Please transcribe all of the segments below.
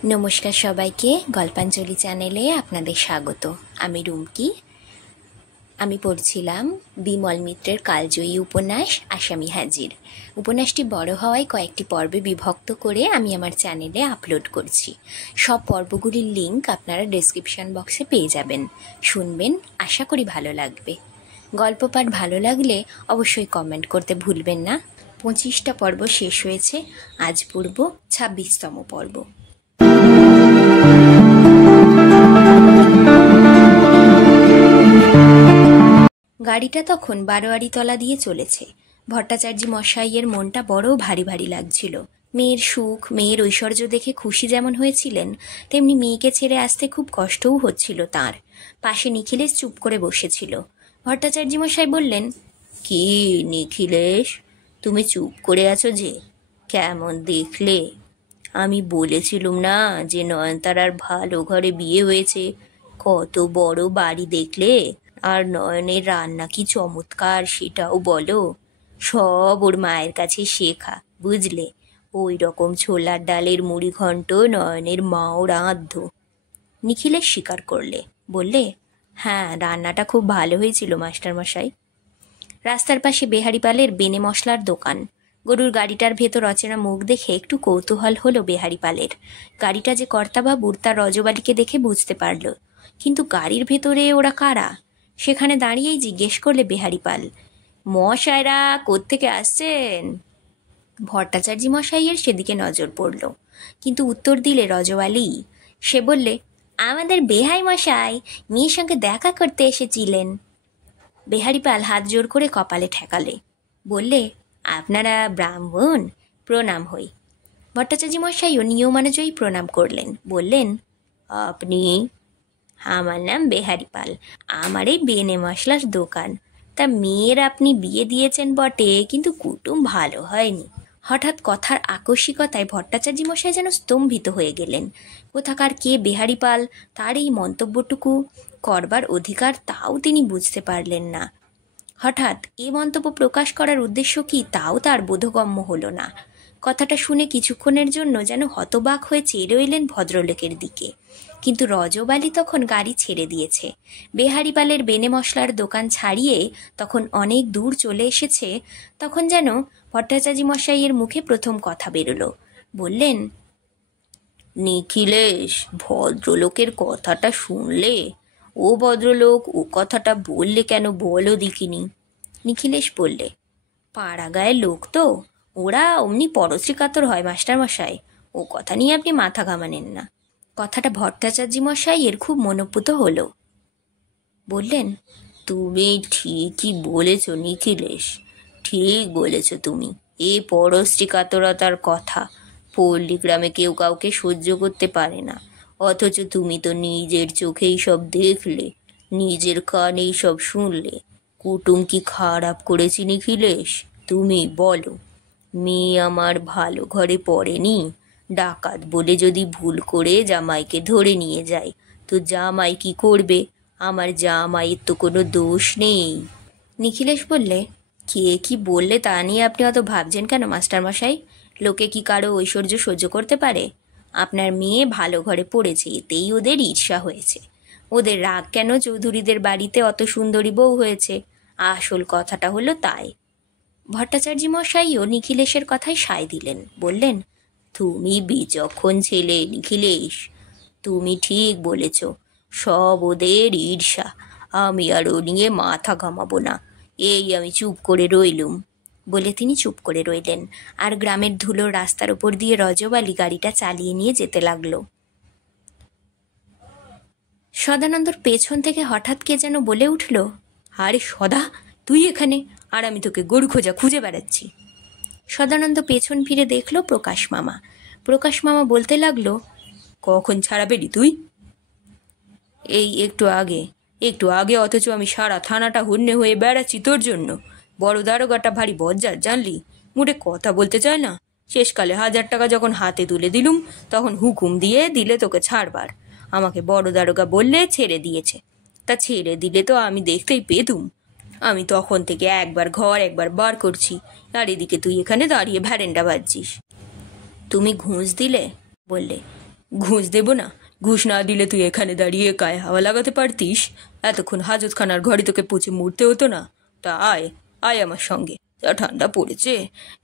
नमस्कार सबाइके गल्पाञ्जलि चैनेले आपनादेर स्वागत। आमी रुमकी। आमी पढ़ছিলাম বিমল মিত্রের কালজয়ী উপন্যাস আসামি হাজির। উপন্যাসটি বড় হওয়ায় কয়েকটি পর্বে বিভক্ত করে আমি আমার চ্যানেলে আপলোড করছি। সব পর্বগুলির লিংক আপনারা ডেসক্রিপশন বক্সে পেয়ে যাবেন। শুনবেন, আশা করি ভালো লাগবে। গল্প পাঠ ভালো লাগলে অবশ্যই কমেন্ট করতে ভুলবেন না। 25টা পর্ব শেষ হয়েছে, আজ পড়ব 26তম পর্ব। গাড়িটা তখন বারোয়ারিতলা দিয়ে চলেছে। ভট্টাচার্য মশাইয়ের মনটা বড় ভারী ভারী লাগছিল। মেয়ের সুখ, মেয়ের ঐশ্বর্য দেখে খুশি যেমন হয়েছিলেন, তেমনি মেয়েকে ছেড়ে আসতে খুব কষ্টও হচ্ছিল তাঁর। পাশে নিখিলেশ চুপ করে বসেছিল। ভট্টাচার্য মশাই বললেন, কি নিখিলেশ, তুমি চুপ করে আছো যে? কেমন দেখলে? আমি বলেছিলুম না যে নয়নতারার ভালো ঘরে বিয়ে হয়েছে? কত বড় বাড়ি দেখলে? আর নয়নের রান্না কি চমৎকার সেটাও বলো। সব ওর মায়ের কাছে শেখা, বুঝলে? ওই রকম ছোলার ডালের মুড়ি ঘন্ট নয়নের মাও রাঁধত। নিখিলেশ স্বীকার করলে, বললে, হ্যাঁ, রান্নাটা খুব ভালো হয়েছিল মাস্টারমশাই। রাস্তার পাশে বেহারিপালের বেনে মশলার দোকান। গরুর গাড়িটার ভেতর অচেনা মুখ দেখে একটু কৌতূহল হলো বেহারিপালের। গাড়িটা যে কর্তাবাবুর তার রজবালিকে দেখে বুঝতে পারল, কিন্তু গাড়ির ভেতরে ওরা কারা? সেখানে দাঁড়িয়েই জিজ্ঞেস করলে বেহারিপাল, মশাইরা কোত্থেকে আসছেন? ভট্টাচার্য মশাইয়ের সেদিকে নজর পড়ল, কিন্তু উত্তর দিলে রজবালি। সে বললে, আমাদের বেহাই মশাই মেয়ের সঙ্গে দেখা করতে এসেছিলেন। বেহারিপাল হাত জোর করে কপালে ঠেকালে, বললে, আপনারা ব্রাহ্মণ? প্রণাম হই। ভট্টাচার্য মশাইও নিয়মানুযায়ী প্রণাম করলেন। বললেন, আপনি? আমার নাম বেহারিপাল, আমার এই বেনে মশলার দোকান। তা মেয়ের আপনি বিয়ে দিয়েছেন বটে, কিন্তু কুটুম ভালো হয়নি। হঠাৎ কথার আকস্মিকতায় ভট্টাচার্য মশাই যেন স্তম্ভিত হয়ে গেলেন। কোথাকার কে বেহারিপাল, তার এই মন্তব্যটুকু করবার অধিকার তাও তিনি বুঝতে পারলেন না। হঠাৎ এ মন্তব্য প্রকাশ করার উদ্দেশ্য কি তাও তার বোধগম্য হলো না। কথাটা শুনে কিছুক্ষণের জন্য যেন হতবাক হয়ে চেয়ে রইলেন ভদ্রলোকের দিকে। কিন্তু রজবালি তখন গাড়ি ছেড়ে দিয়েছে। বেহারিপালের বেনে মশলার দোকান ছাড়িয়ে তখন অনেক দূর চলে এসেছে। তখন যেন ভট্টাচার্য মশাইয়ের মুখে প্রথম কথা বেরোলো। বললেন, নিখিলেশ, ভদ্রলোকের কথাটা শুনলে? ও ভদ্রলোক ও কথাটা বললে কেন, বলো দেখিনি? নিখিলেশ বললে, পাড়া গায়ের লোক তো, ওরা অমনি পরশ্রী কাতর হয় মাস্টারমশাই। ও কথা নিয়ে আপনি মাথা ঘামানেন না। কথাটা ভট্টাচার্য মশাইয়ের খুব মনোপুত হলো। বললেন, তুমি ঠিকই বলেছ নিখিলেশ, ঠিক বলেছ তুমি। এ পরশ্রী কাতরতার কথা পল্লীগ্রামে কেউ কাউকে সহ্য করতে পারে না, অথচ তুমি তো নিজের চোখেই সব দেখলে, নিজের কানেই সব শুনলে। কুটুম কি খারাপ করেছি নিখিলেশ? তুমি বলো। মেয়ে আমার ভালো ঘরে পড়েনি। ডাকাত বলে যদি ভুল করে জামাইকে ধরে নিয়ে যায়, তো জামাই কি করবে? আমার জামাইয়ের তো কোনো দোষ নেই। নিখিলেশ বললে, কে কি বললে তা নিয়ে আপনি অত ভাবছেন কেন মাস্টারমশাই? লোকে কি কারো ঐশ্বর্য সহ্য করতে পারে? আপনার মেয়ে ভালো ঘরে পড়েছে, এতেই ওদের ঈর্ষা হয়েছে। ওদের রাগ কেন চৌধুরীদের বাড়িতে অত সুন্দরী বউ হয়েছে? আসল কথাটা হলো তাই। ভট্টাচার্য মশাইও নিখিলেশের কথায় সায় দিলেন। বললেন, তুমি বিচক্ষণ ছেলে নিখিলেশ, তুমি ঠিক বলেছ। সব ওদের ঈর্ষা। আমি আর ও নিয়ে মাথা ঘামাবো না। এই আমি চুপ করে রইলুম। বলে তিনি চুপ করে রইলেন। আর গ্রামের ধুলোর রাস্তার ওপর দিয়ে রজবালি গাড়িটা চালিয়ে নিয়ে যেতে লাগলো। সদানন্দর পেছন থেকে হঠাৎ কে যেন বলে উঠল, আরে সদা, তুই এখানে? আর আমি তোকে গরু খোঁজা খুঁজে বেড়াচ্ছি। সদানন্দ পেছন ফিরে দেখলো প্রকাশ মামা। প্রকাশ মামা বলতে লাগলো, কখন ছাড়া পেলি তুই? এই একটু আগে। একটু আগে? অথচ আমি সারা থানাটা হন্যে হয়ে বেড়াচ্ছি তোর জন্য। বড় দারোগাটা ভারী বজ্জার, জানলি? মুখে কথা বলতে চায় না। শেষকালে 1000 টাকা যখন হাতে তুলে দিলুম, তখন হুকুম দিয়ে দিলে তোকে ছাড়বার। আমাকে বড় দারোগা বললে ছেড়ে দিয়েছে। তা ছেড়ে দিলে তো আমি দেখতেই পেতুম। আমি তখন থেকে একবার ঘর একবার বার করছি, আর এদিকে তুই এখানে দাঁড়িয়ে ভ্যারেন্ডা বাজছিস। তুমি ঘুষ দিলে? বললে, ঘুষ দেব না? ঘুষ না দিলে তুই এখানে দাঁড়িয়ে গায়ে হাওয়া লাগাতে পারতিস? এতক্ষণ হাজতখানার ঘরে তোকে পচে মরতে হতো না? তা আয়, আয় আমার সঙ্গে। যা ঠান্ডা পড়েছে,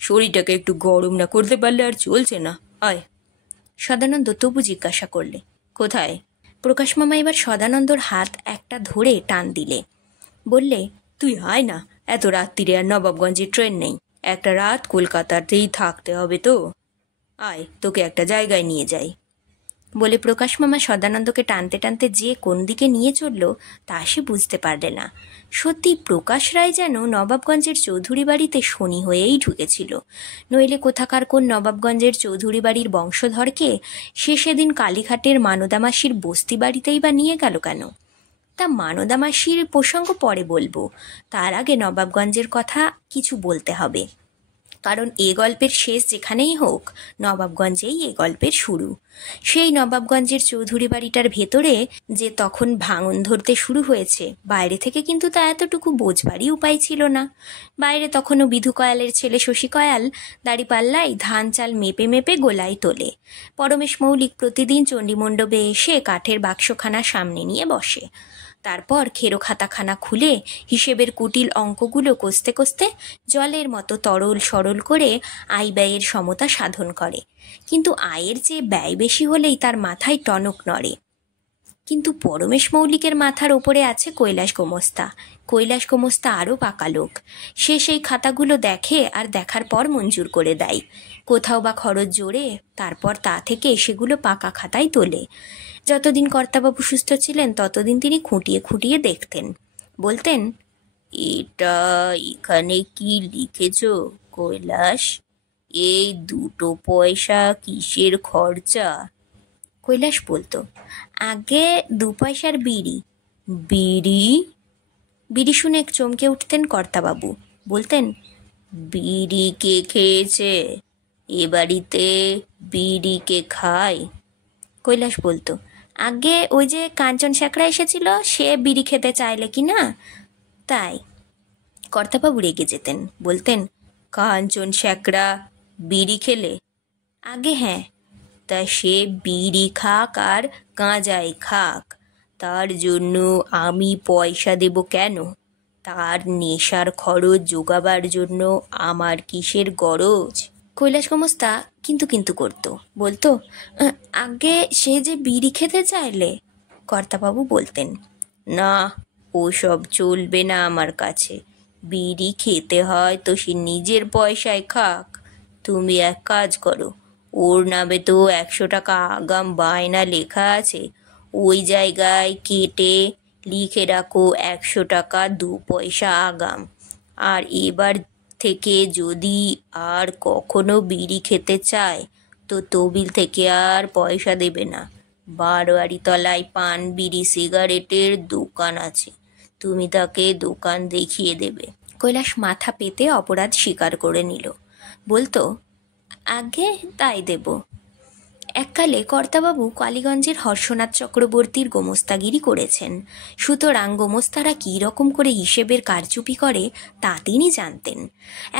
শরীরটাকে একটু গরম না করতে পারলে আর চলছে না। আয়। সদানন্দ তবু জিজ্ঞাসা করলে, কোথায়? প্রকাশ মামা এবার সদানন্দর হাত একটা ধরে টান দিলে। বললে, তুই আয় না, এত রাত্রিরে আর নবাবগঞ্জে ট্রেন নেই, একটা রাত কলকাতাতেই থাকতে হবে তো। আয়, তোকে একটা জায়গায় নিয়ে যাই। বলে প্রকাশ মামা সদানন্দকে টানতে টানতে যে কোন দিকে নিয়ে চলল তা সে বুঝতে পারলে না। সত্যি প্রকাশ রায় যেন নবাবগঞ্জের চৌধুরী বাড়িতে শনি হয়েই ঢুকেছিল, নইলে কোথাকার কোন নবাবগঞ্জের চৌধুরী বাড়ির বংশধরকে সে সেদিন কালীঘাটের মানদামাসির বস্তি বাড়িতেই বা নিয়ে গেল কেন? তা মানদামাসির প্রসঙ্গ পরে বলবো, তার আগে নবাবগঞ্জের কথা কিছু বলতে হবে, কারণ এ গল্পের শেষ যেখানেই হোক নবাবগঞ্জেই এ গল্পের শুরু। সেই নবাবগঞ্জের চৌধুরী বাড়িটার ভেতরে যে তখন ভাঙন ধরতে শুরু হয়েছে, বাইরে থেকে কিন্তু তা এতটুকু বোঝবারই উপায় ছিল না। বাইরে তখনও বিধু কয়ালের ছেলে শশী কয়াল দাড়িপাল্লায় ধান চাল মেপে মেপে গোলায় তোলে। পরমেশ মৌলিক প্রতিদিন চণ্ডীমণ্ডপে এসে কাঠের বাক্সখানা সামনে নিয়ে বসে, তারপর খেরো খাতাখানা খুলে হিসেবের কুটিল অঙ্কগুলো কষতে কষতে জলের মতো তরল সরল করে আয় ব্যয়ের সমতা সাধন করে। কিন্তু আয়ের চেয়ে ব্যয় বেশি হলেই তার মাথায় টনক নড়ে। কিন্তু পরমেশ মৌলিকের মাথার ওপরে আছে কৈলাস গোমস্তা। কৈলাস গোমস্তা আরও পাকা লোক। সে সেই খাতাগুলো দেখে আর দেখার পর মঞ্জুর করে দেয়। কোথাও বা খরচ জোরে, তারপর তা থেকে সেগুলো পাকা খাতায় তোলে। যতদিন কর্তাবাবু সুস্থ ছিলেন ততদিন তিনি খুঁটিয়ে খুঁটিয়ে দেখতেন। বলতেন, এটা এখানে কি লিখেছ কৈলাস? এই 2 পয়সা কিসের খরচা? কৈলাস বলতো, আগে 2 পয়সার বিড়ি। বিড়ি? বিড়ি শুনে চমকে উঠতেন কর্তাবাবু। বলতেন, বিড়ি কে খেয়েছে? এ বাড়িতে বিড়ি কে খায়? কৈলাস বলতো, আগে ওই যে কাঞ্চন শেখরা এসেছিল, সে বিড়ি খেতে চাইলে কি না, তাই। কর্তাবাবু রেগে যেতেন, বলতেন, কাঞ্চন শেখরা বিড়ি খেলে? আগে হ্যাঁ। তা সে বিড়ি খাক আর গাঁজাই খাক, তার জন্য আমি পয়সা দেব কেন? তার নেশার খরচ জোগাবার জন্য আমার কিসের গরজ? কৈলাস গোমস্তা কিন্তু কিন্তু করতো, বলতো, আগে সে যে বিড়ি খেতে চাইলে। কর্তাবাবু বলতেন, না, ওসব চলবে না আমার কাছে। বিড়ি খেতে হয় তো সে নিজের পয়সায় খাক। তুমি এক কাজ করো, ওর নামে তো 100 টাকা আগাম বায়না লেখা আছে, ওই জায়গায় কেটে লিখে রাখো 100 টাকা 2 পয়সা আগাম। আর এবার থেকে যদি আর কখনো বিড়ি খেতে চায় তো তহবিল থেকে আর পয়সা দেবে না। বারোয়ারি তলায় পান বিড়ি সিগারেটের দোকান আছে, তুমি তাকে দোকান দেখিয়ে দেবে। কৈলাস মাথা পেতে অপরাধ স্বীকার করে নিল। বলতো, আগে তাই দেব। এককালে কর্তাবাবু কালীগঞ্জের হর্ষনাথ চক্রবর্তীর গোমস্তাগিরি করেছেন, সুতরাং গোমস্তারা কী রকম করে হিসেবের কারচুপি করে তা তিনি জানতেন।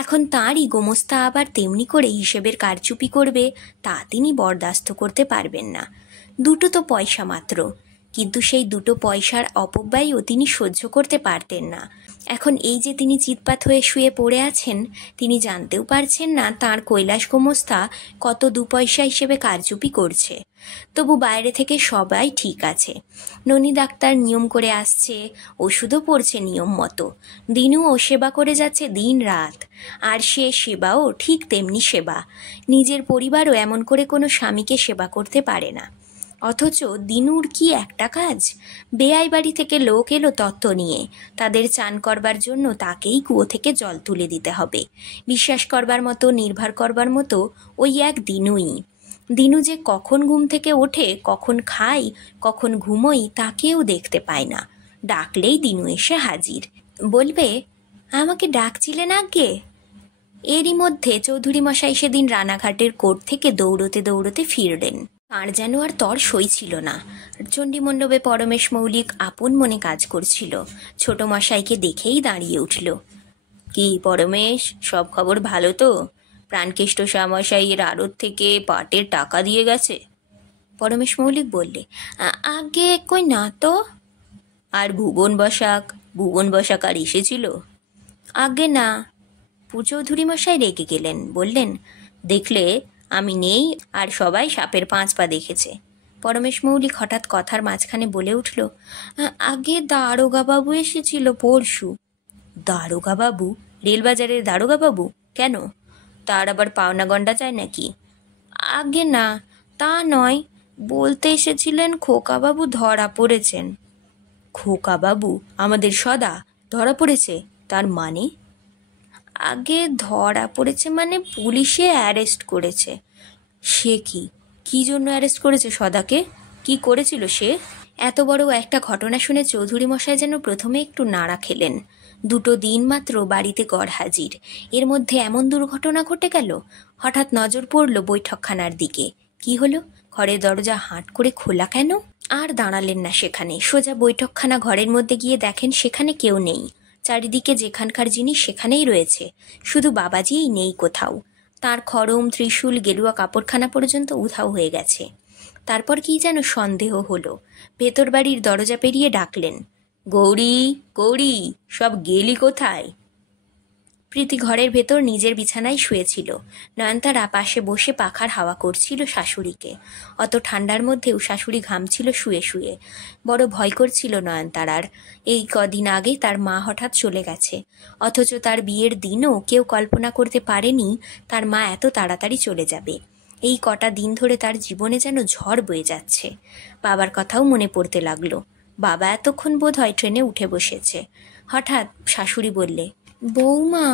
এখন তাঁরই গোমস্তা আবার তেমনি করে হিসেবের কারচুপি করবে তা তিনি বরদাস্ত করতে পারবেন না। 2 তো পয়সা মাত্র, কিন্তু সেই 2 পয়সার অপব্যয়ও তিনি সহ্য করতে পারতেন না। এখন এই যে তিনি চিৎপাত হয়ে শুয়ে পড়ে আছেন, তিনি জানতেও পারছেন না তাঁর কৈলাস গোমস্তা কত 2 পয়সা হিসেবে কারচুপি করছে। তবু বাইরে থেকে সবাই ঠিক আছে। ননী ডাক্তার নিয়ম করে আসছে, ওষুধও পড়ছে নিয়ম মতো, দিনুও সেবা করে যাচ্ছে দিন রাত। আর সে সেবাও ঠিক তেমনি সেবা। নিজের পরিবারও এমন করে কোনো স্বামীকে সেবা করতে পারে না। অথচ দিনুর কি একটা কাজ? বেয়াই বাড়ি থেকে লোক এলো তত্ত্ব নিয়ে, তাদের চান করবার জন্য তাকেই কুয়ো থেকে জল তুলে দিতে হবে। বিশ্বাস করবার মতো, নির্ভর করবার মতো ওই এক দিনুই। দিনু যে কখন ঘুম থেকে ওঠে, কখন খায়, কখন ঘুমোই তা কেউ দেখতে পায় না। ডাকলেই দিনু এসে হাজির। বলবে, আমাকে ডাকছিলেন আগে? এরই মধ্যে চৌধুরী মশাই সেদিন রানাঘাটের কোর্ট থেকে দৌড়তে দৌড়তে ফিরলেন। তাঁর যেন আর তর সই ছিল না। চণ্ডীমণ্ডপে পরমেশ মৌলিক আপন মনে কাজ করছিল। ছোট মশাইকে দেখেই দাঁড়িয়ে উঠল। কি পরমেশ, সব খবর ভালো তো? প্রাণকেষ্ট শ্যামশাইয়ের আড়ত থেকে পাটের টাকা দিয়ে গেছে? পরমেশ মৌলিক বললে, আগে কই না তো। আর ভুবন বসাক আর এসেছিল? আগে না। চৌধুরী মশাই রেগে গেলেন, বললেন, দেখলে আমি নেই আর সবাই সাপের 5 পা দেখেছে। পরমেশ মৌলিক হঠাৎ কথার মাঝখানে বলে উঠল, আগে দারোগা বাবু এসেছিল পরশু। দারোগা বাবু? রেলবাজারের দারোগা বাবু? কেন, তার আবার পাওনা গন্ডা চায় নাকি? আগে না, তা নয়, বলতে এসেছিলেন খোকাবাবু ধরা পড়েছেন। খোকাবাবু আমাদের সদা ধরা পড়েছে? তার মানে? আগে ধরা পড়েছে মানে পুলিশে অ্যারেস্ট করেছে। সে কি জন্য অ্যারেস্ট করেছে সদাকে? কি করেছিল সে? এত বড় একটা ঘটনা শুনে চৌধুরী মশাই যেন প্রথমে একটু নাড়া খেলেন। 2 দিন মাত্র বাড়িতে গড় হাজির, এর মধ্যে এমন দুর্ঘটনা ঘটে গেল। হঠাৎ নজর পড়ল বৈঠকখানার দিকে। কি হলো? ঘরের দরজা হাট করে খোলা কেন? আর দাঁড়ালেন না সেখানে, সোজা বৈঠকখানা ঘরের মধ্যে গিয়ে দেখেন সেখানে কেউ নেই। চারিদিকে যেখানকার জিনিস সেখানেই রয়েছে, শুধু বাবাজিই নেই কোথাও। তার খড়ম, ত্রিশূল, গেরুয়া কাপড়খানা পর্যন্ত উধাও হয়ে গেছে। তারপর কি যেন সন্দেহ হলো। ভেতর বাড়ির দরজা পেরিয়ে ডাকলেন, গৌরী, গৌরী, সব গেলি কোথায়? প্রীতি ঘরের ভেতর নিজের বিছানায় শুয়েছিল। নয়নতারা পাশে বসে পাখার হাওয়া করছিল শাশুড়িকে। অত ঠান্ডার মধ্যেও শাশুড়ি ঘামছিল শুয়ে শুয়ে। বড় ভয় করছিল নয়নতারার। এই কদিন আগে তার মা হঠাৎ চলে গেছে, অথচ তার বিয়ের দিনও কেউ কল্পনা করতে পারেনি তার মা এত তাড়াতাড়ি চলে যাবে। এই কটা দিন ধরে তার জীবনে যেন ঝড় বয়ে যাচ্ছে। বাবার কথাও মনে পড়তে লাগলো। বাবা এতক্ষণ বোধ হয় ট্রেনে উঠে বসেছে। হঠাৎ শাশুড়ি বললে, বৌমা।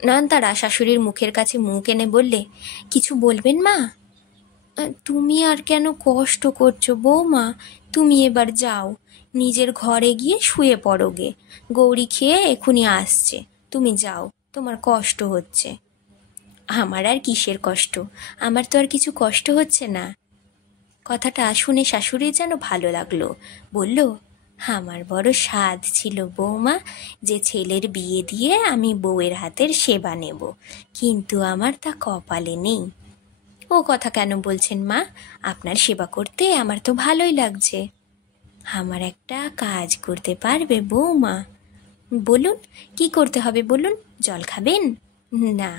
নয়নতারা শাশুড়ির মুখের কাছে মুখ এনে বললে, কিছু বলবেন মা? তুমি আর কেন কষ্ট করছো বৌমা? তুমি এবার যাও, নিজের ঘরে গিয়ে শুয়ে পড়োগে। গৌরী খেয়ে এখুনি আসছে, তুমি যাও, তোমার কষ্ট হচ্ছে। আমার আর কিসের কষ্ট? আমার তো আর কিছু কষ্ট হচ্ছে না। কথাটা শুনে শাশুড়ির যেন ভালো লাগলো। বলল, আমার বড় স্বাদ ছিল বৌমা যে ছেলের বিয়ে দিয়ে আমি বউয়ের হাতের সেবা নেব, কিন্তু আমার তা কপালে নেই। ও কথা কেন বলছেন মা? আপনার সেবা করতে আমার তো ভালোই লাগছে। আমার একটা কাজ করতে পারবে বৌমা? বলুন, কি করতে হবে বলুন। জল খাবেন? না,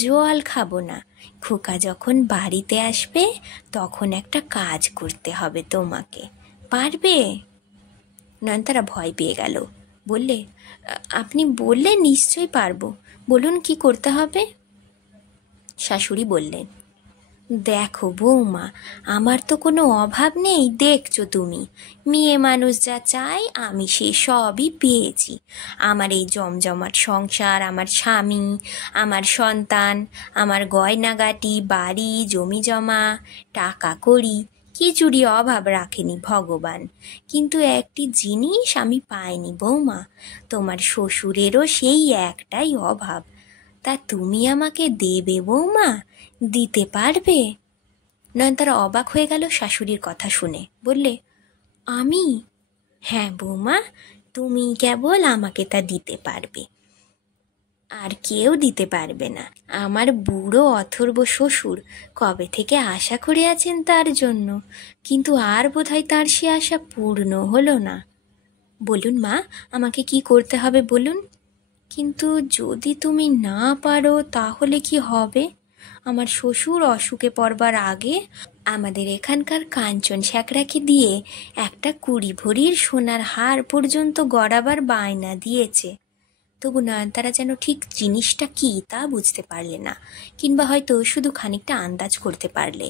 জল খাবো না। খোকা যখন বাড়িতে আসবে তখন একটা কাজ করতে হবে তোমাকে, পারবে? নয়নতারা ভয় পেয়ে গেল। বললে, আপনি বললে নিশ্চয়ই পারবো, বলুন কি করতে হবে। শাশুড়ি বললেন, দেখো বৌমা, আমার তো কোনো অভাব নেই, দেখছো তুমি। মেয়ে মানুষ যা চাই আমি সে সবই পেয়েছি। আমার এই জমজমাট সংসার, আমার স্বামী, আমার সন্তান, আমার গয়নাগাটি, বাড়ি, জমি জমা, টাকা কড়ি, কিছুরই অভাব রাখেনি ভগবান। কিন্তু একটি জিনিস আমি পাইনি বৌমা, তোমার শ্বশুরেরও সেই একটাই অভাব। তা তুমি আমাকে দেবে বৌমা? দিতে পারবে? নয়নতারা অবাক হয়ে গেল শাশুড়ির কথা শুনে। বললে, আমি? হ্যাঁ বৌমা, তুমি কেবল আমাকে তা দিতে পারবে, আর কেউ দিতে পারবে না। আমার বুড়ো অথর্ব শ্বশুর কবে থেকে আশা করে আছেন তার জন্য, কিন্তু আর বোধহয় তার সে আশা পূর্ণ হলো না। বলুন মা, আমাকে কি করতে হবে বলুন। কিন্তু যদি তুমি না পারো তাহলে কি হবে? আমার শ্বশুর অসুখে পড়বার আগে আমাদের এখানকার কাঞ্চন শ্যাকরাকে দিয়ে একটা 20 ভরির সোনার হার পর্যন্ত গড়াবার বায়না দিয়েছে। তবু নয়নতারা যেন ঠিক জিনিসটা কি তা বুঝতে পারলে না, কিংবা হয়তো শুধু খানিকটা আন্দাজ করতে পারলে।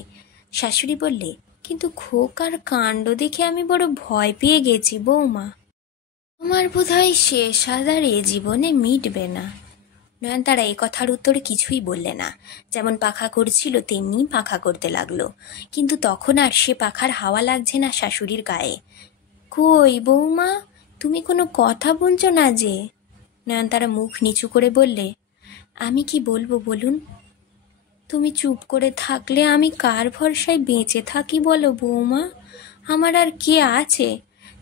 শাশুড়ি বললে, কিন্তু খোকার কাণ্ড দেখে আমি বড় ভয় পেয়ে গেছি বৌমা। আমার বোধহয় সে সাদার এ জীবনে মিটবে না। নয়নতারা এ কথার উত্তরে কিছুই বললে না। যেমন পাখা করছিল তেমনি পাখা করতে লাগলো, কিন্তু তখন আর সে পাখার হাওয়া লাগছে না শাশুড়ির গায়ে। কই বৌমা, তুমি কোনো কথা বলছো না যে? নয়নতারা মুখ নিচু করে বললে, আমি কি বলবো বলুন? তুমি চুপ করে থাকলে আমি কার ভরসায় বেঁচে থাকি বলো বৌমা? আমার আর কে আছে?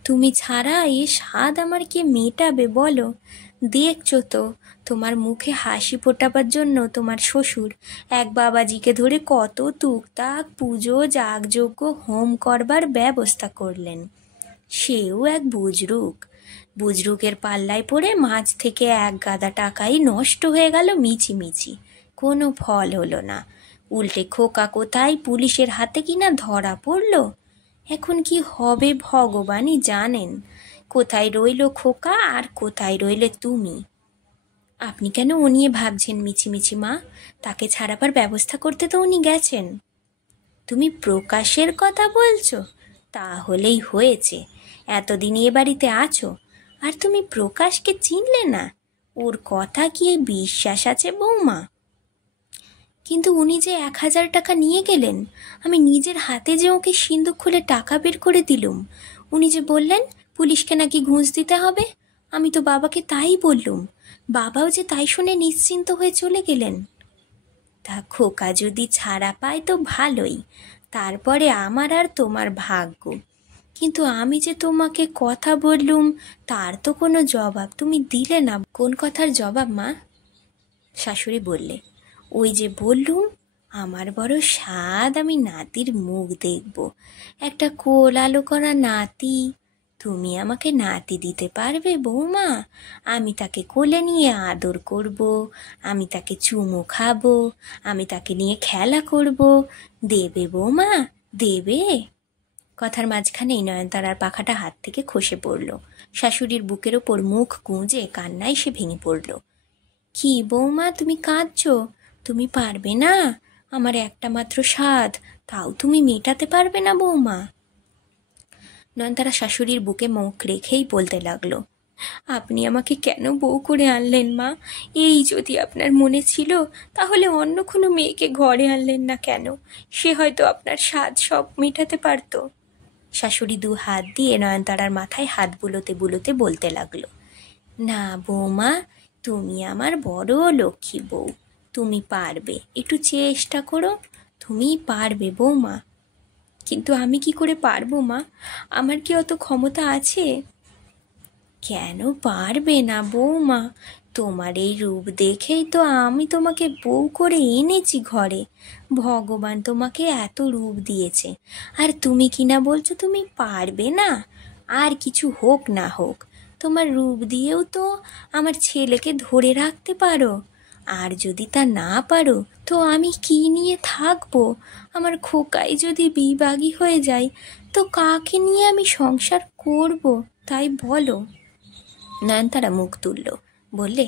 তুমি ছাড়া এই স্বাদ আমার কে মেটাবে বলো? দেখছো তো, তোমার মুখে হাসি ফোটাবার জন্য তোমার শ্বশুর এক বাবাজিকে ধরে কত টুকটাক পুজো যাগযজ্ঞ হোম করবার ব্যবস্থা করলেন। সেও এক বুজরুকের পাল্লায় পড়ে মাঝ থেকে এক গাদা টাকাই নষ্ট হয়ে গেল মিছিমিছি, কোনো ফল হলো না। উল্টে খোকা কোথায় পুলিশের হাতে কিনা ধরা পড়ল। এখন কি হবে ভগবানই জানেন। কোথায় রইল খোকা আর কোথায় রইলে তুমি? আপনি কেন ও নিয়ে ভাবছেন মিছিমিছি মা? তাকে ছাড়াবার ব্যবস্থা করতে তো উনি গেছেন। তুমি প্রকাশের কথা বলছো? তাহলেই হয়েছে। এতদিন এ বাড়িতে আছো আর তুমি প্রকাশকে চিনলে না? ওর কথা কি বিশ্বাস আছে বৌমা? কিন্তু উনি যে 1,000 টাকা নিয়ে গেলেন, আমি নিজের হাতে যে ওকে সিন্দুক খুলে টাকা বের করে দিলুম। উনি যে বললেন পুলিশকে নাকি ঘুষ দিতে হবে, আমি তো বাবাকে তাই বললুম। বাবাও যে তাই শুনে নিশ্চিন্ত হয়ে চলে গেলেন। তা খোকা যদি ছাড়া পায় তো ভালোই, তারপরে আমার আর তোমার ভাগ্য। কিন্তু আমি যে তোমাকে কথা বললুম তার তো কোনো জবাব তুমি দিলে না। কোন কথার জবাব মা? শাশুড়ি বললে, ওই যে বললুম আমার বড় স্বাদ আমি নাতির মুখ দেখব। একটা কোল আলো করা নাতি। তুমি আমাকে নাতি দিতে পারবে বৌমা? আমি তাকে কোলে নিয়ে আদর করব, আমি তাকে চুমু খাবো, আমি তাকে নিয়ে খেলা করব। দেবে বৌমা, দেবে? কথার মাঝখানেই নয়নতারার পাখাটা হাত থেকে খসে পড়ল। শাশুড়ির বুকের ওপর মুখ গুঁজে কান্নায় সে ভেঙে পড়ল। কি বৌমা, তুমি কাঁদছো? তুমি পারবে না? আমার একটা মাত্র স্বাদ, তাও তুমি মেটাতে পারবে না বৌমা? নয়নতারা শাশুড়ির বুকে মুখ রেখেই বলতে লাগলো, আপনি আমাকে কেন বউ করে আনলেন মা? এই যদি আপনার মনে ছিল তাহলে অন্য কোনো মেয়েকে ঘরে আনলেন না কেন? সে হয়তো আপনার স্বাদ সব মেটাতে পারতো। শাশুড়ি 2 হাত দিয়ে নয়নতারার মাথায় হাত বুলোতে বুলোতে বলতে লাগলো, না বৌমা, তুমি আমার বড় লক্ষ্মী বউ, তুমি পারবে। একটু চেষ্টা করো, তুমি পারবে বৌমা। কিন্তু আমি কি করে পারবো মা? আমার কি অত ক্ষমতা আছে? কেন পারবে না বৌমা? তোমার এই রূপ দেখেই তো আমি তোমাকে বউ করে এনেছি ঘরে। ভগবান তোমাকে এত রূপ দিয়েছে, আর তুমি কিনা বলছো তুমি পারবে না? আর কিছু হোক না হোক, তোমার রূপ দিয়েও তো আমার ছেলেকে ধরে রাখতে পারো। আর যদি তা না পারো তো আমি কি নিয়ে থাকবো? আমার খোকাই যদি বিবাগী হয়ে যায় তো কাকে নিয়ে আমি সংসার করব, তাই বলো? নয়নতারা মুখ তুলল, বললে,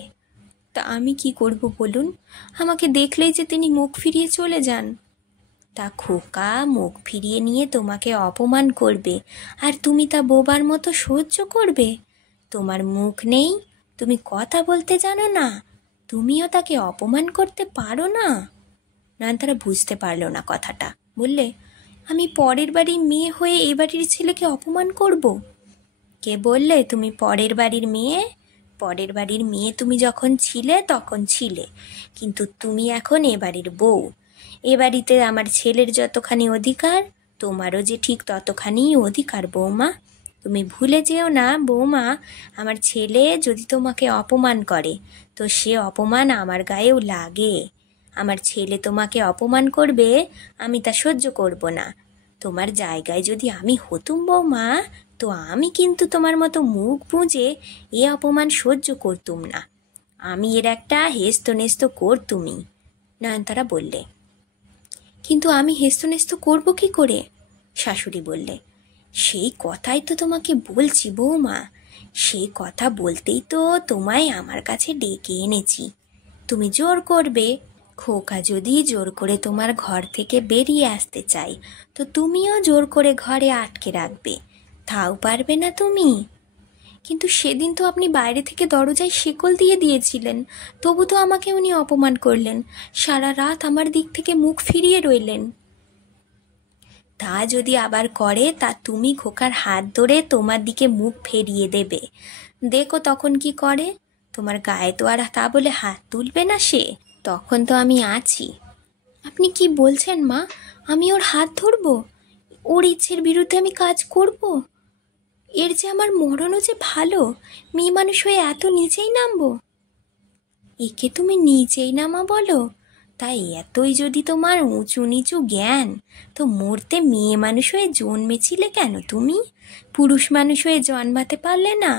তা আমি কি করব বলুন? আমাকে দেখলেই যে তিনি মুখ ফিরিয়ে চলে যান। তা খোকা মুখ ফিরিয়ে নিয়ে তোমাকে অপমান করবে, আর তুমি তা বোবার মতো সহ্য করবে? তোমার মুখ নেই, তুমি কথা বলতে জানো না, তুমিও তাকে অপমান করতে পারো না? নয়নতারা বুঝতে পারল না কথাটা, বললে, আমি পরের বাড়ির মেয়ে হয়ে এ বাড়ির ছেলেকে অপমান করব? কে বললে তুমি পরের বাড়ির মেয়ে? পরের বাড়ির মেয়ে তুমি যখন ছিলে তখন ছিলে, কিন্তু তুমি এখন এ বাড়ির বউ। এ বাড়িতে আমার ছেলের যতখানি অধিকার, তোমারও যে ঠিক ততখানি অধিকার বৌমা। তুমি ভুলে যেও না বৌমা, আমার ছেলে যদি তোমাকে অপমান করে তো সে অপমান আমার গায়েও লাগে। আমার ছেলে তোমাকে অপমান করবে, আমি তা সহ্য করব না। তোমার জায়গায় যদি আমি হতুম বৌমা, তো আমি কিন্তু তোমার মতো মুখ বুজে এ অপমান সহ্য করতুম না। আমি এর একটা হেস্তনেস্ত করতুমই। নয়নতারা বললে, কিন্তু আমি হেস্তনেস্ত করব কি করে? শাশুড়ি বললে, সেই কথাই তো তোমাকে বলছি বৌমা, সেই কথা বলতেই তো তোমায় আমার কাছে ডেকে এনেছি। তুমি জোর করবে। খোকা যদি জোর করে তোমার ঘর থেকে বেরিয়ে আসতে চাই তো তুমিও জোর করে ঘরে আটকে রাখবে, তাও পারবে না তুমি? কিন্তু সেদিন তো আপনি বাইরে থেকে দরজায় শেকল দিয়ে দিয়েছিলেন, তবু তো আমাকে উনি অপমান করলেন, সারা রাত আমার দিক থেকে মুখ ফিরিয়ে রইলেন। তা যদি আবার করে তা তুমি খোকার হাত ধরে তোমার দিকে মুখ ফেরিয়ে দেবে, দেখো তখন কি করে। তোমার গায়ে তো আর তা বলে হাত তুলবে না সে, তখন তো আমি আছি। আপনি কি বলছেন মা? আমি ওর হাত ধরবো? ওর ইচ্ছের বিরুদ্ধে আমি কাজ করব? এর যে আমার মরণও যে ভালো, মেয়ে মানুষ হয়ে এত নিচেই নামবো। একে তুমি নিচেই নামা বলো? তাই এতই যদি তোমার উঁচু নিচু জ্ঞান, তো মরতে মেয়ে মানুষ হয়ে জন্মেছিলে কেন তুমি? পুরুষ মানুষ হয়ে জন্মাতে পারলে না?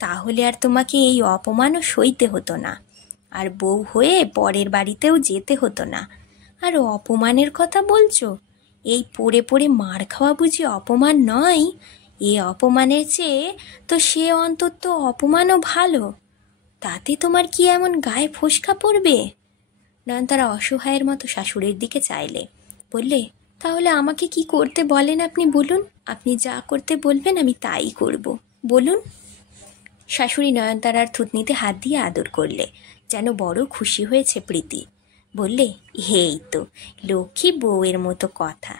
তাহলে আর তোমাকে এই অপমানও সইতে হতো না, আর বউ হয়ে পরের বাড়িতেও যেতে হতো না। আর অপমানের কথা বলছো? এই পড়ে পড়ে মার খাওয়া বুঝি অপমান নয়? এ অপমানের চেয়ে তো সে অন্তত অপমানও ভালো। তাতে তোমার কি এমন গায়ে ফোসকা পড়বে? নয়নতারা অসহায়ের মতো শাশুড়ির দিকে চাইলে, বললে, তাহলে আমাকে কি করতে বলেন আপনি বলুন। আপনি যা করতে বলবেন আমি তাই করব, বলুন। শাশুড়ি নয়নতারার থুতনিতে হাত দিয়ে আদর করলে, যেন বড় খুশি হয়েছে প্রীতি। বললে, এই তো লক্ষ্মী বউয়ের মতো কথা।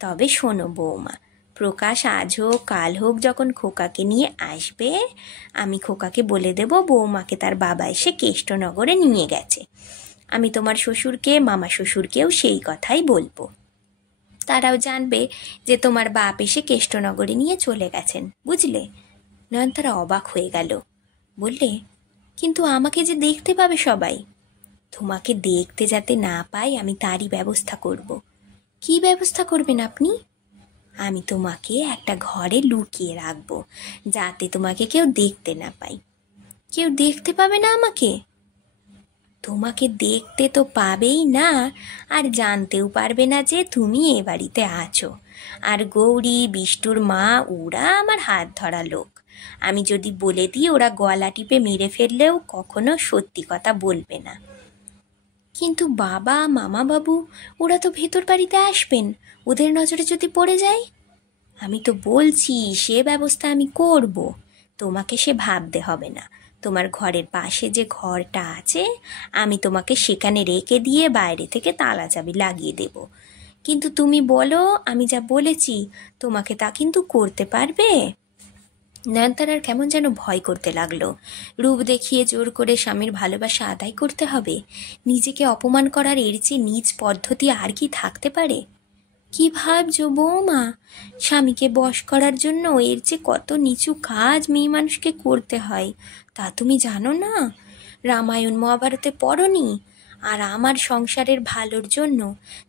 তবে শোনো বৌমা, প্রকাশ আজ হোক কাল হোক যখন খোকাকে নিয়ে আসবে, আমি খোকাকে বলে দেব বৌমাকে তার বাবা এসে কেষ্টনগরে নিয়ে গেছে। আমি তোমার শ্বশুরকে, মামা শ্বশুরকেও সেই কথাই বলবো। তারাও জানবে যে তোমার বাপ এসে কেষ্টনগরে নিয়ে চলে গেছেন, বুঝলে? নয়নতারা অবাক হয়ে গেল, বললে, কিন্তু আমাকে যে দেখতে পাবে সবাই। তোমাকে দেখতে যাতে না পাই আমি তারই ব্যবস্থা করব। কি ব্যবস্থা করবেন আপনি? আমি তোমাকে একটা ঘরে লুকিয়ে রাখবো, যাতে তোমাকে কেউ দেখতে না পায়। কেউ দেখতে পাবে না আমাকে? তোমাকে দেখতে তো পাবেই না, আর জানতেও পারবে না যে তুমি এ বাড়িতে আছো। আর গৌরী, বিষ্টুর মা, ওরা আমার হাত ধরা লোক। আমি যদি বলে দিই, ওরা গলা টিপে মেরে ফেললেও কখনো সত্যি কথা বলবে না। কিন্তু বাবা, মামা বাবু, ওরা তো ভেতর বাড়িতে আসবেন, ওদের নজরে যদি পড়ে যায়? আমি তো বলছি সে ব্যবস্থা আমি করব, তোমাকে সে ভাবতে হবে না। তোমার ঘরের পাশে যে ঘরটা আছে, আমি তোমাকে সেখানে রেখে দিয়ে বাইরে থেকে তালা চাবি লাগিয়ে দেব। কিন্তু তুমি বলো, আমি যা বলেছি তোমাকে তা কিন্তু করতে পারবে? নয়নতারার কেমন যেন ভয় করতে লাগলো। রূপ দেখিয়ে জোর করে স্বামীর ভালোবাসা আদায় করতে হবে, নিজেকে অপমান করার এর চেয়ে নীচ পদ্ধতি আর কি থাকতে পারে? কি ভাবছো বৌমা? স্বামীকে বশ করার জন্য এর যে কত নিচু কাজ মেয়ে মানুষকে করতে হয়, তা তুমি জানো না? রামায়ণ মহাভারতে পড়নি? আর আমার সংসারের ভালোর জন্য,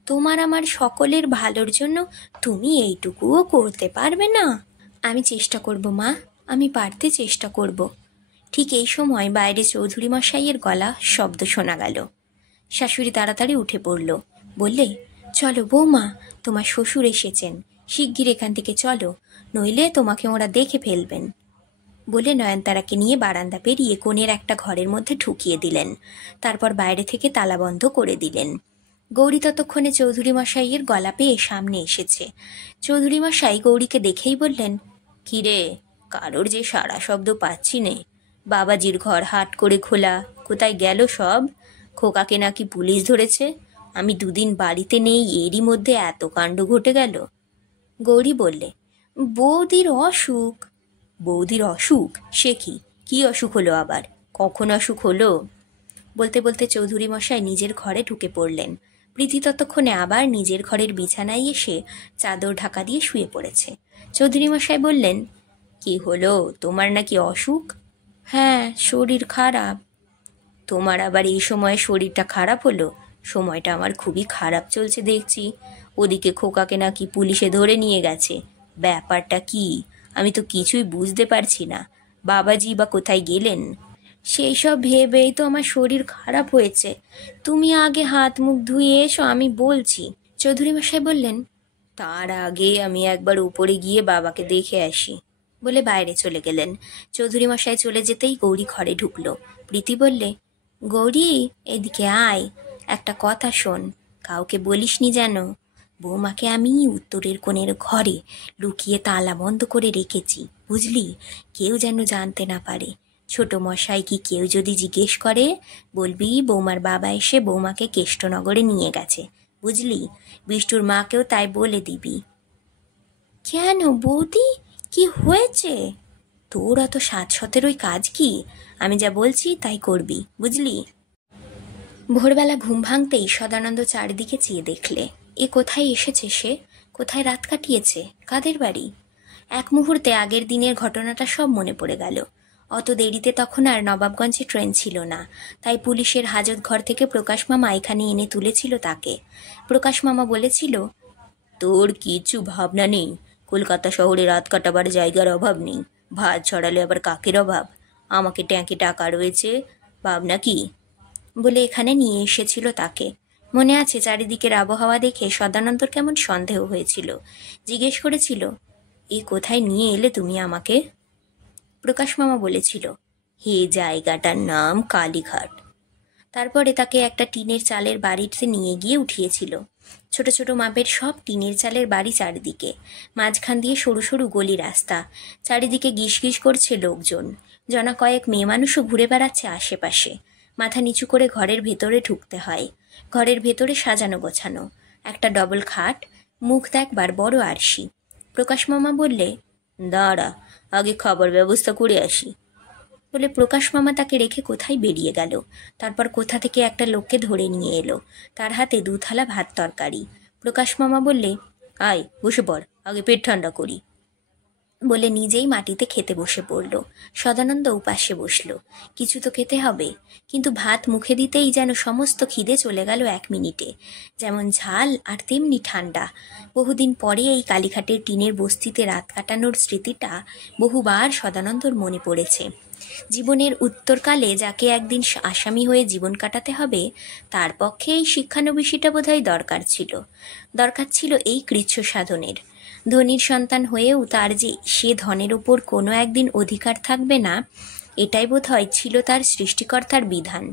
তোমার আমার সকলের ভালোর জন্য তুমি এইটুকুও করতে পারবে না? আমি চেষ্টা করব মা, আমি পারতে চেষ্টা করব। ঠিক এই সময় বাইরে চৌধুরী মশাইয়ের গলা শব্দ শোনা গেল। শাশুড়ি তাড়াতাড়ি উঠে পড়ল, বললে, চলো বৌমা, তোমার শ্বশুর এসেছেন, শিগগির এখান থেকে চলো, নইলে তোমাকে ওরা দেখে ফেলবেন। বলে নয়নতারাকে নিয়ে বারান্দা পেরিয়ে কোণের একটা ঘরের মধ্যে ঢুকিয়ে দিলেন। তারপর বাইরে থেকে তালা বন্ধ করে দিলেন। গৌরী ততক্ষণে চৌধুরী মশাইয়ের গলা পেয়ে সামনে এসেছে। চৌধুরী মশাই গৌরীকে দেখেই বললেন, কিরে, কারোর যে সারা শব্দ পাচ্ছি নে। বাবাজির ঘর হাট করে খোলা, কোথায় গেল সব? খোকাকে নাকি পুলিশ ধরেছে। আমি দুদিন বাড়িতে নেই, এরই মধ্যে এত কাণ্ড ঘটে গেল। গৌরী বললে, বৌদির অসুখ। বৌদির অসুখ? সে কি? কি অসুখ হলো আবার? কখন অসুখ হলো? বলতে বলতে চৌধুরী মশাই নিজের ঘরে ঢুকে পড়লেন। প্রীতি ততক্ষণে আবার নিজের ঘরের বিছানায় এসে চাদর ঢাকা দিয়ে শুয়ে পড়েছে। চৌধুরী মশাই বললেন, কি হলো, তোমার নাকি অসুখ? হ্যাঁ, শরীর খারাপ। তোমার আবার এই সময় শরীরটা খারাপ হলো? সময়টা আমার খুবই খারাপ চলছে দেখছি। ওদিকে খোকাকে নাকি পুলিশে ধরে নিয়ে গেছে। ব্যাপারটা কি? আমি তো কিছুই বুঝতে পারছি না। বাবাজি বা কোথায় গেলেন? সেই সব ভেবেই তো আমার শরীর খারাপ হয়েছে। তুমি আগে হাত মুখ ধুয়ে এসো, আমি বলছি। চৌধুরী মশাই বললেন, তার আগে আমি একবার উপরে গিয়ে বাবাকে দেখে আসি, বলে বাইরে চলে গেলেন। চৌধুরী মশাই চলে যেতেই গৌরী ঘরে ঢুকলো। প্রীতি বললে, গৌরী, এদিকে আয়, একটা কথা শোন, কাউকে বলিসনি যেন। বৌমাকে আমি উত্তরের কোণের ঘরে লুকিয়ে তালা বন্ধ করে রেখেছি, বুঝলি? কেউ যেন জানতে না পারে। ছোট মশাই কি কেউ যদি জিজ্ঞেস করে, বলবি বৌমার বাবা এসে বৌমাকে কেষ্টনগরে নিয়ে গেছে, বুঝলি? বিষ্টুর মাকেও তাই বলে দিবি। কেন বৌদি, কি হয়েছে? তোর অত 7-17 কাজ কি? আমি যা বলছি তাই করবি, বুঝলি? ভোরবেলা ঘুম ভাঙতেই সদানন্দ চারিদিকে চেয়ে দেখলে, এ কোথায় এসেছে সে? কোথায় রাত কাটিয়েছে? কাদের বাড়ি? এক মুহূর্তে আগের দিনের ঘটনাটা সব মনে পড়ে গেল। অত দেরিতে তখন আর নবাবগঞ্জে ট্রেন ছিল না, তাই পুলিশের হাজত ঘর থেকে প্রকাশ মামা এখানে এনে তুলেছিল তাকে। প্রকাশ মামা বলেছিল, তোর কিছু ভাবনা নেই, কলকাতা শহরে রাত কাটাবার জায়গার অভাব নেই, ভাত ছড়ালে আবার কাকের অভাব, আমাকে ট্যাঙ্কে টাকা রয়েছে, ভাবনা কি? বলে এখানে নিয়ে এসেছিল তাকে। মনে আছে চারিদিকের আবহাওয়া দেখে সদানন্দর কেমন সন্দেহ হয়েছিল। জিজ্ঞেস করেছিল, এ কোথায় নিয়ে এলে তুমি আমাকে? প্রকাশ মামা বলেছিল, হে জায়গাটার নাম কালীঘাট। তারপরে তাকে একটা টিনের চালের বাড়িতে নিয়ে গিয়ে উঠিয়েছিল। ছোট ছোট মাপের সব টিনের চালের বাড়ি চারিদিকে, মাঝখান দিয়ে সরু সরু গলি রাস্তা, চারিদিকে গিসগিস করছে লোকজন। জনা কয়েক মেয়ে মানুষও ঘুরে বেড়াচ্ছে আশেপাশে। মাথা নিচু করে ঘরের ভেতরে ঢুকতে হয়। ঘরের ভেতরে সাজানো গোছানো একটা ডবল খাট, মুখ দেখবার বড় আরশি। প্রকাশ মামা বললে, দাঁড়া, আগে খাবার ব্যবস্থা করে আসি। বলে প্রকাশ মামা তাকে রেখে কোথায় বেরিয়ে গেল। তারপর কোথা থেকে একটা লোককে ধরে নিয়ে এলো, তার হাতে 2 থালা ভাত তরকারি। প্রকাশ মামা বললে, আয় বসে পড়, আগে পেট ঠান্ডা করি। বলে নিজেই মাটিতে খেতে বসে পড়ল। সদানন্দ উপাসে বসল। কিছু তো খেতে হবে, কিন্তু ভাত মুখে দিতেই যেন সমস্ত খিদে চলে গেল 1 মিনিটে। যেমন ঝাল আর তেমনি ঠান্ডা। বহুদিন পরে এই কালীঘাটের টিনের বস্তিতে রাত কাটানোর স্মৃতিটা বহুবার সদানন্দর মনে পড়েছে। জীবনের উত্তরকালে যাকে একদিন আসামি হয়ে জীবন কাটাতে হবে, তার পক্ষে এই শিক্ষানবিশিটা বোধহয় দরকার ছিল। দরকার ছিল এই কৃচ্ছ সাধনের। ধনীর সন্তান হয়েও তার যে সে ধনের ওপর কোনো একদিন অধিকার থাকবে না, এটাই বোধহয় ছিল তার সৃষ্টিকর্তার বিধান।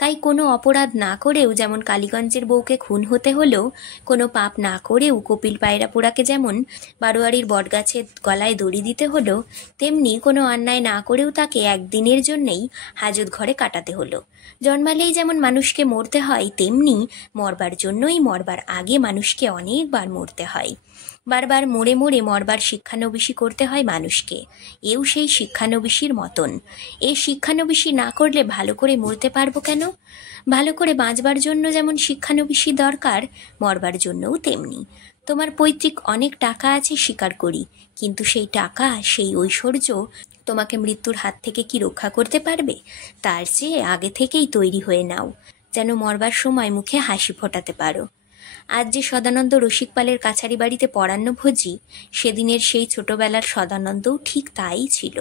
তাই কোনো অপরাধ না করেও যেমন কালীগঞ্জের বউকে খুন হতে হলো, কোনো পাপ না করেও কপিল পায়রা পোড়াকে যেমন বারোয়ারির বটগাছের গলায় দড়ি দিতে হলো, তেমনি কোনো অন্যায় না করেও তাকে একদিনের জন্যেই হাজত ঘরে কাটাতে হলো। জন্মালেই যেমন মানুষকে মরতে হয়, তেমনি মরবার জন্যই মরবার আগে মানুষকে অনেকবার মরতে হয়। বারবার মরে মরে মরবার শিক্ষানবিশি করতে হয় মানুষকে। এও সেই শিক্ষানবিশির মতন। এই শিক্ষানবিশি না করলে ভালো করে মরতে পারবো কেন? ভালো করে বাঁচবার জন্য যেমন শিক্ষানবিশি দরকার, মরবার জন্যও তেমনি। তোমার পৈতৃক অনেক টাকা আছে স্বীকার করি, কিন্তু সেই টাকা, সেই ঐশ্বর্য তোমাকে মৃত্যুর হাত থেকে কি রক্ষা করতে পারবে? তার চেয়ে আগে থেকেই তৈরি হয়ে নাও, যেন মরবার সময় মুখে হাসি ফোটাতে পারো। আজ যে সদানন্দ রসিকপালের কাছারি বাড়িতে পরান্নভোজী, সেদিনের সেই ছোটবেলার সদানন্দও ঠিক তাই ছিল।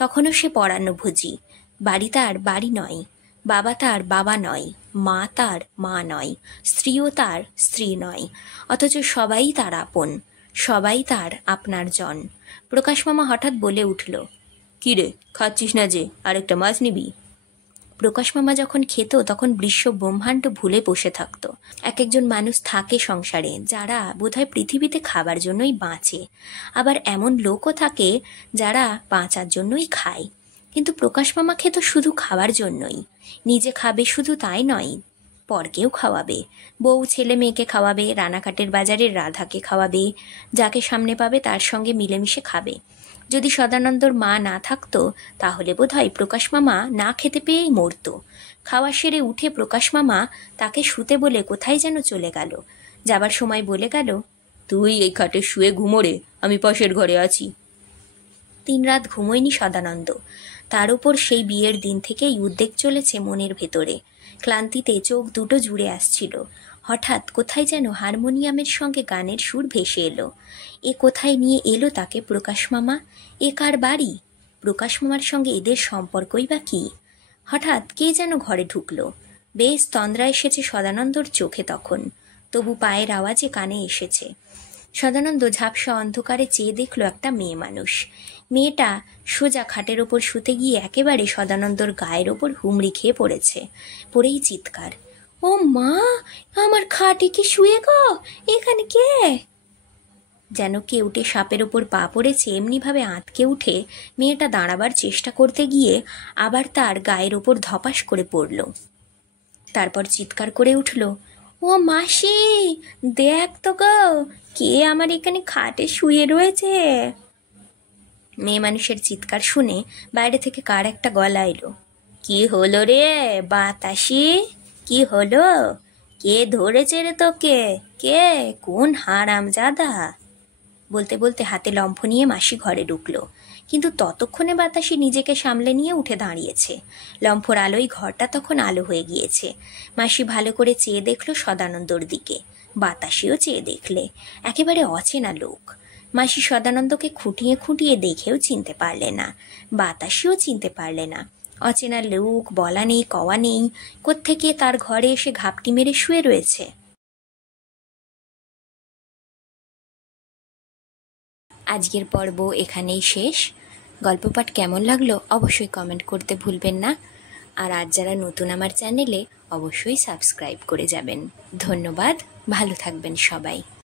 তখনও সে পরান্নভোজী। বাড়ি তার বাড়ি নয়, বাবা তার বাবা নয়, মা তার মা নয়, স্ত্রীও তার স্ত্রী নয়, অথচ সবাই তার আপন, সবাই তার আপনার জন। প্রকাশ মামা হঠাৎ বলে উঠল, কি রে, খাচ্ছিস না যে? আরেকটা মাছ নিবি? প্রকাশ মামা যখন খেত তখন বিশ্ব ব্রহ্মাণ্ড ভুলে বসে থাকতো। এক একজন মানুষ থাকে সংসারে যারা বোধহয় পৃথিবীতে খাবার জন্যই বাঁচে, আবার এমন লোকও থাকে যারা বাঁচার জন্যই খায়। কিন্তু প্রকাশ মামা খেত শুধু খাবার জন্যই। নিজে খাবে শুধু তাই নয়, পরকেও খাওয়াবে, বউ ছেলে মেয়েকে খাওয়াবে, রানাঘাটের বাজারের রাধাকে খাওয়াবে, যাকে সামনে পাবে তার সঙ্গে মিলেমিশে খাবে। যদি সদানন্দর মা না থাকতো, তাহলে বোধহয় প্রকাশ মামা না খেতে পেয়েই মরত। খাওয়া সেরে উঠে প্রকাশ মামা তাকে শুতে বলে কোথায় যেন চলে গেল। যাবার সময় বলে গেল, তুই এই খাটে শুয়ে ঘুমোরে, আমি পাশের ঘরে আছি। 3 রাত ঘুমোয়নি সদানন্দ। তার উপর সেই বিয়ের দিন থেকেই উদ্বেগ চলেছে মনের ভেতরে। ক্লান্তিতে চোখ দুটো জুড়ে আসছিল। হঠাৎ কোথায় যেন হারমোনিয়ামের সঙ্গে গানের সুর ভেসে এলো। এ কোথায় নিয়ে এলো তাকে প্রকাশ মামা? এ কার বাড়ি? প্রকাশ মামার সঙ্গে এদের সম্পর্কই বা কী? হঠাৎ কে যেন ঘরে ঢুকলো। বেশ তন্দ্রা এসেছে সদানন্দর চোখে তখন, তবু পায়ের আওয়াজে কানে এসেছে। সদানন্দ ঝাপসা অন্ধকারে চেয়ে দেখল একটা মেয়ে মানুষ। মেয়েটা সোজা খাটের ওপর শুতে গিয়ে একেবারে সদানন্দর গায়ের ওপর হুমড়ি খেয়ে পড়েছে। পড়েই চিৎকার, ও মা, আমার খাটে কি শুয়ে গো? এখানে কে? যেন কে উঠে সাপের ওপর পা পড়েছে এমনিভাবে আঁতকে উঠে মেয়েটা দাঁড়াবার চেষ্টা করতে গিয়ে আবার তার গায়ের ওপর ধপাস করে পড়ল। তারপর চিৎকার করে উঠল, ও মাসি, দেখ তো গো, কে আমার এখানে খাটে শুয়ে রয়েছে। মেয়ে মানুষের চিৎকার শুনে বাইরে থেকে কার একটা গলা এলো, কি হলো রে বাতাসি, কি হলো? কে ধরেছে রে তোকে? কে? কোন হারামজাদা? বলতে বলতে হাতে লম্ফ নিয়ে মাসি ঘরে ঢুকলো, কিন্তু ততক্ষণে বাতাসি নিজেকে সামলে নিয়ে উঠে দাঁড়িয়েছে। লম্ফর আলোয় ঘরটা তখন আলো হয়ে গিয়েছে। মাসি ভালো করে চেয়ে দেখলো সদানন্দর দিকে, বাতাসিও চেয়ে দেখলে। একেবারে অচেনা লোক। মাসি সদানন্দকে খুঁটিয়ে খুঁটিয়ে দেখেও চিনতে পারলে না, বাতাসিও চিনতে পারলে না। অচেনা লোক, বলা নেই কওয়া নেই, কোত্থেকে তার ঘরে এসে ঘাপটি মেরে শুয়ে রয়েছে। আজকের পর্ব এখানেই শেষ। গল্প পাঠ কেমন লাগলো অবশ্যই কমেন্ট করতে ভুলবেন না। আর আজ যারা নতুন আমার চ্যানেলে, অবশ্যই সাবস্ক্রাইব করে যাবেন। ধন্যবাদ, ভালো থাকবেন সবাই।